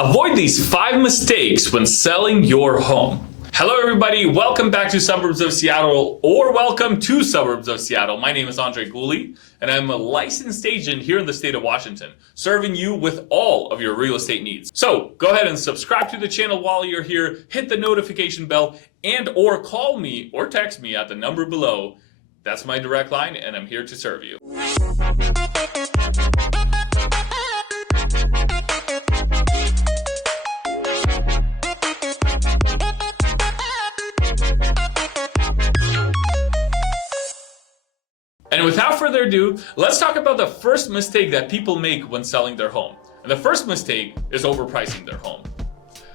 Avoid these 5 mistakes when selling your home. Hello everybody, welcome back to Suburbs of Seattle, or welcome to Suburbs of Seattle. My name is Andrey Gulyy, and I'm a licensed agent here in the state of Washington, serving you with all of your real estate needs. So go ahead and subscribe to the channel while you're here, hit the notification bell, and or call me or text me at the number below. That's my direct line, and I'm here to serve you. And without further ado, let's talk about the first mistake that people make when selling their home. And the first mistake is overpricing their home.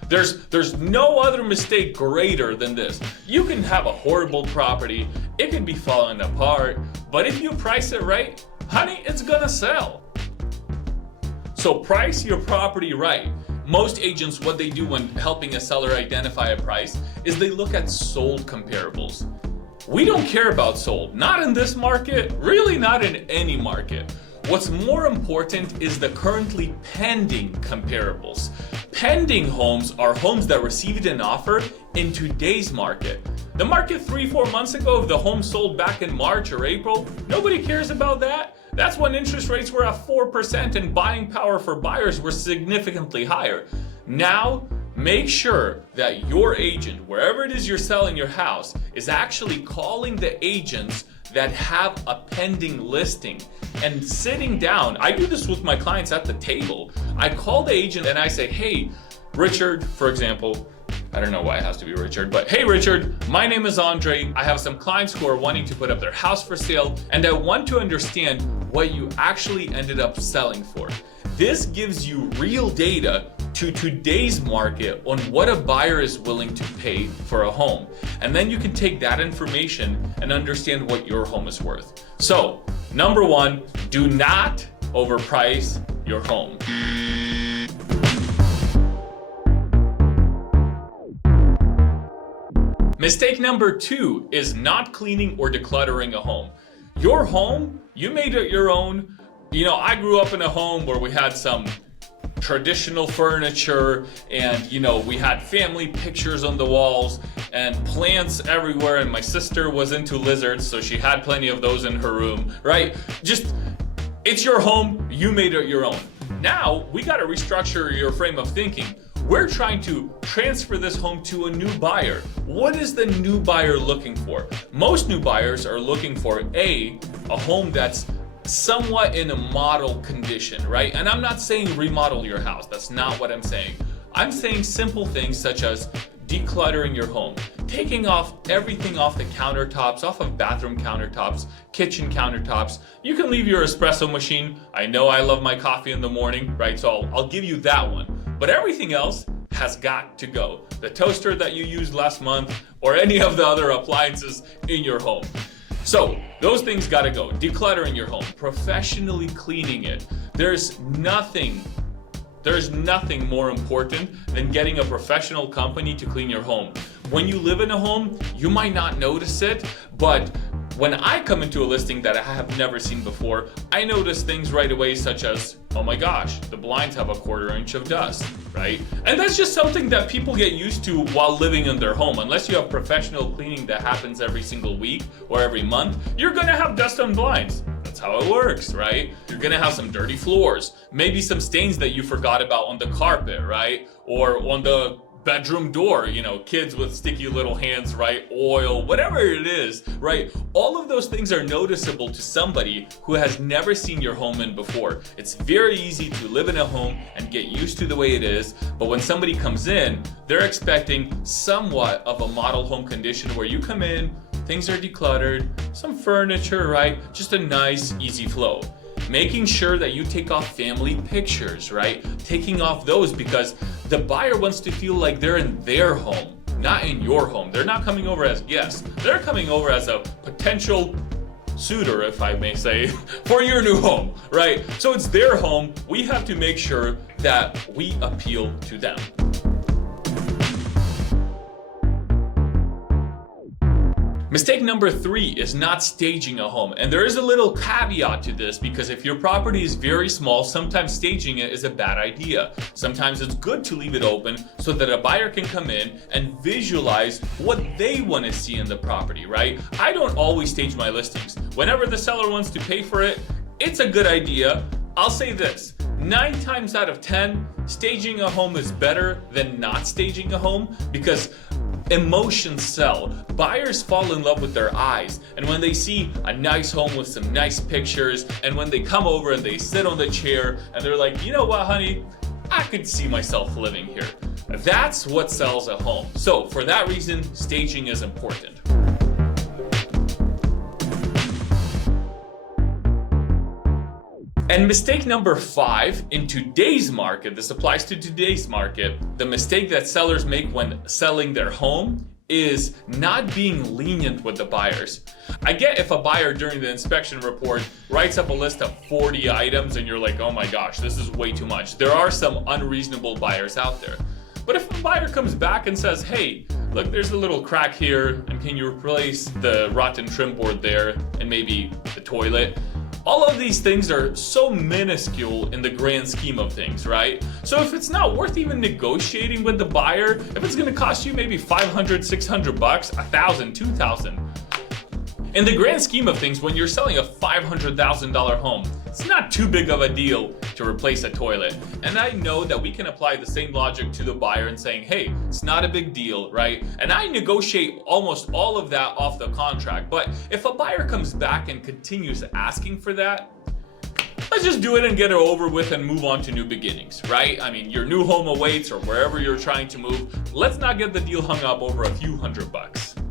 There's no other mistake greater than this. You can have a horrible property, it can be falling apart, but if you price it right, honey, it's gonna sell. So price your property right. Most agents, what they do when helping a seller identify a price is they look at sold comparables. We don't care about sold, not in this market, really not in any market. What's more important is the currently pending comparables. Pending homes are homes that received an offer in today's market. The market 3-4 months ago, if the home sold back in March or April, nobody cares about that. That's when interest rates were at 4% and buying power for buyers were significantly higher. Now, make sure that your agent, wherever it is you're selling your house, is actually calling the agents that have a pending listing and sitting down. I do this with my clients at the table. I call the agent and I say, hey, Richard, for example, I don't know why it has to be Richard, but hey Richard, my name is Andrey. I have some clients who are wanting to put up their house for sale, and I want to understand what you actually ended up selling for. This gives you real data to today's market on what a buyer is willing to pay for a home. And then you can take that information and understand what your home is worth. So, number 1, do not overprice your home. Mistake number 2 is not cleaning or decluttering a home. Your home, you made it your own. You know, I grew up in a home where we had some traditional furniture and, you know, we had family pictures on the walls and plants everywhere, and my sister was into lizards, so she had plenty of those in her room, right? Just, it's your home, you made it your own. Now, we gotta restructure your frame of thinking. We're trying to transfer this home to a new buyer. What is the new buyer looking for? Most new buyers are looking for a home that's somewhat in a model condition, right? And I'm not saying remodel your house. That's not what I'm saying. I'm saying simple things such as decluttering your home, taking off everything off the countertops, off of bathroom countertops, kitchen countertops. You can leave your espresso machine. I know I love my coffee in the morning, right? So I'll give you that one. But everything else has got to go. The toaster that you used last month or any of the other appliances in your home. So those things gotta go. Decluttering your home, professionally cleaning it. There's nothing more important than getting a professional company to clean your home. When you live in a home, you might not notice it, but when I come into a listing that I have never seen before, I notice things right away such as, oh my gosh, the blinds have a 1/4 inch of dust, right? And that's just something that people get used to while living in their home. Unless you have professional cleaning that happens every single week or every month, you're gonna have dust on blinds. That's how it works, right? You're gonna have some dirty floors, maybe some stains that you forgot about on the carpet, right? Or on the bedroom door, you know, kids with sticky little hands, right? Oil, whatever it is, right? All of those things are noticeable to somebody who has never seen your home in before. It's very easy to live in a home and get used to the way it is, but when somebody comes in, they're expecting somewhat of a model home condition where you come in, things are decluttered, some furniture, right? Just a nice, easy flow. Making sure that you take off family pictures, right? Taking off those because the buyer wants to feel like they're in their home, not in your home. They're not coming over as guests. They're coming over as a potential suitor, if I may say, for your new home, right? So it's their home. We have to make sure that we appeal to them. Mistake number 3 is not staging a home. And there is a little caveat to this, because if your property is very small, sometimes staging it is a bad idea. Sometimes it's good to leave it open so that a buyer can come in and visualize what they want to see in the property, right? I don't always stage my listings. Whenever the seller wants to pay for it, it's a good idea. I'll say this, 9 times out of 10, staging a home is better than not staging a home, because emotions sell. Buyers fall in love with their eyes, and when they see a nice home with some nice pictures, and when they come over and they sit on the chair and they're like, you know what, honey, I could see myself living here. That's what sells a home. So for that reason, staging is important. And mistake number 5 in today's market, this applies to today's market, the mistake that sellers make when selling their home is not being lenient with the buyers. I get if a buyer during the inspection report writes up a list of 40 items and you're like, oh my gosh, this is way too much. There are some unreasonable buyers out there. But if a buyer comes back and says, hey, look, there's a little crack here, and can you replace the rotten trim board there and maybe the toilet? All of these things are so minuscule in the grand scheme of things, right? So if it's not worth even negotiating with the buyer, if it's gonna cost you maybe $500, $600, $1,000, $2,000, in the grand scheme of things, when you're selling a $500,000 home, it's not too big of a deal to replace a toilet. And I know that we can apply the same logic to the buyer and saying, hey, it's not a big deal, right? And I negotiate almost all of that off the contract. But if a buyer comes back and continues asking for that, let's just do it and get it over with and move on to new beginnings, right? I mean, your new home awaits, or wherever you're trying to move. Let's not get the deal hung up over a few $100.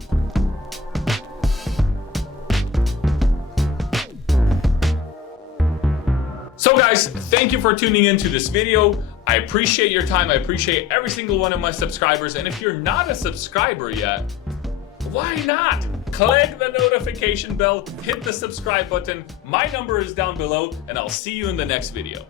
So guys, thank you for tuning into this video. I appreciate your time. I appreciate every single one of my subscribers. And if you're not a subscriber yet, why not? Click the notification bell, hit the subscribe button. My number is down below, and I'll see you in the next video.